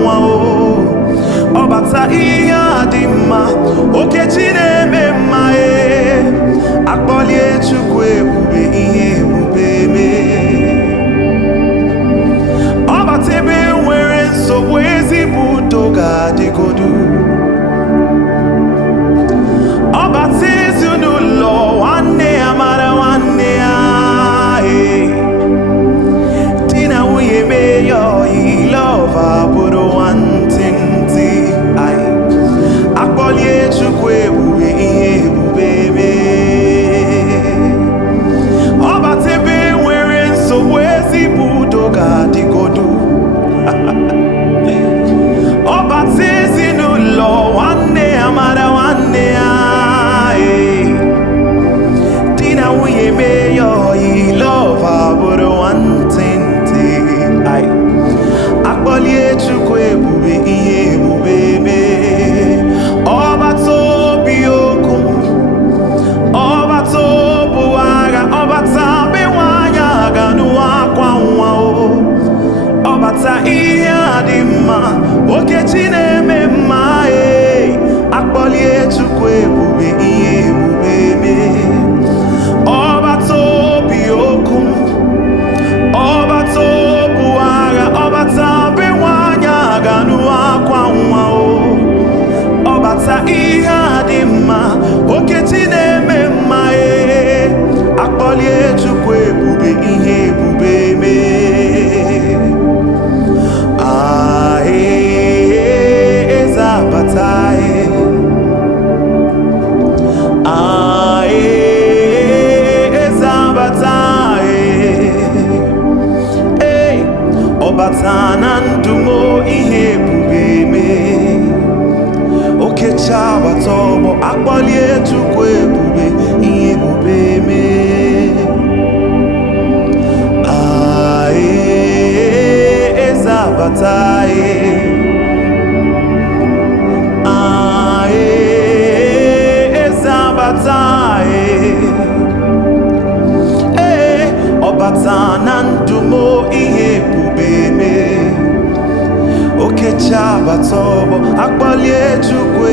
nwa o ọbata ihe adị mma okechi na-eme mma akpọlie Chukwu ebube ihe ebube mee ọbata ebe nwere nsogbu ezigbo udo ga-adịgodu ọbata ezinụlọ nwanne ya mara nwanne ya di na nwunye mee ya ilova bụrụ nwantịntị akpọlie Chukwu ebube ihe ebube mee ọbata ebe nwere nsogbu ezigbo udo ga-adịgodu ọbata ezinụlọ nwanne ya mara nwanne ya di na nwunye mee ya ilova bụrụ nwantịntị akpọlie Chukwu ebube ihe ebube mee ọbata obi okwu ọbata obu agha ọbata be nwanyị aga n'ụwa akwa nwa ọbata ihe adị mma okechi na-eme mma akpọlie Chukwu ebube ihe ebube mee ọbata obi okwu ọbata obu agha ọbata be nwanyị aga n'ụwa akwa nwa ọbata ihe adị mma okechi na-eme mma akpọlie Chukwu ebube ihe ebube mee Eze Abata Eze Abata ọbata na ndụ m ihe ebube mee okechi abata ọgbọ akpọlie Chukwu ebube ihe ebube mee Eze Abata Eze Abata ọbata na ndụ m ihe ebube mee okechi abata ọgbọ akpọlie Chukwu